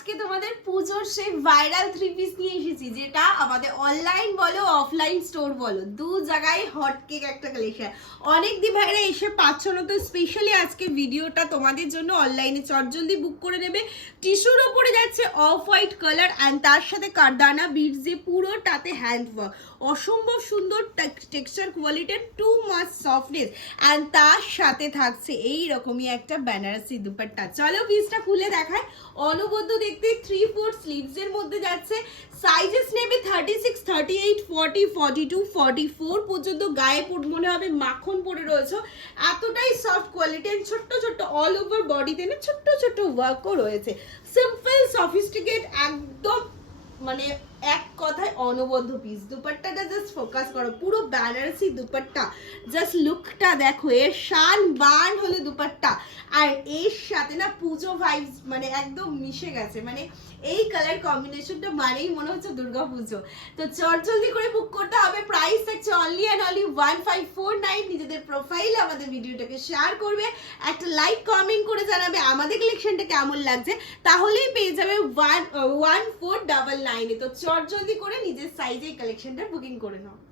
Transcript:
আজকে তোমাদের পুজোর সেই ভাইরাল থ্রি পিস নিয়ে এসেছি, যেটা আমাদের অনলাইন বলো অফলাইন স্টোর বলো দু জায়গায় হটকেক একটা কালেকশন। অনেক দি ভাইরা এসে পাচ্ছ না, তো স্পেশালি আজকে ভিডিওটা তোমাদের জন্য। অনলাইনে চটজলদি বুক করে নেবে। টিস্যুর ওপরে যাচ্ছে অফ হোয়াইট কালার অ্যান্ড তার সাথে কারদানা বিটস দিয়ে পুরোটাতে হ্যান্ড ওয়ার্ক, অসম্ভব সুন্দর টেক্সচার কোয়ালিটির, টু মাচ সফটনেস অ্যান্ড তার সাথে থাকছে এই রকমই একটা বেনারসি দুপাট্টা। চলো পিসটা খুলে দেখায়। অনবদ্য দেখতে 3/4 স্লিভস এর মধ্যে যাচ্ছে। সাইজেস নেবে 36, 38, 40, 42, 44 পর্যন্ত। গায়ে মনে হবে মাখন পরে রয়েছে, এতটাই সফট কোয়ালিটি। ছোট্ট ছোট্ট অল ওভার বডিতে না ছোট্ট ছোট্ট ওয়ার্কও রয়েছে। সিম্পল সফিস্টিকেট, একদম মানে এক কথায় অনবদ্য পিস। দুপাট্টাটা জাস্ট ফোকাস করো, পুরো বেনারসি দুপাট্টা। জাস্ট লুকটা দেখো, এর শান বান হলো দুপাট্টা, আর এর সাথে না পুজো ভাইবস মানে একদম মিশে গেছে। মানে এই কালার কম্বিনেশনটা মানেই মনে হচ্ছে দুর্গা পুজো। তো চটজলদি করে বুক করতে হবে। প্রাইস থাকছে অনলি অ্যান্ড অনলি 1549। নিজেদের প্রোফাইলে আমাদের ভিডিওটাকে শেয়ার করবে, একটা লাইক কমেন্ট করে জানাবে আমাদের কালেকশনটা কেমন লাগছে, তাহলেই পেয়ে যাবে 1499 এ। তো চটজলদি করে নিজের সাইজে কালেকশনটা বুকিং করে নাও।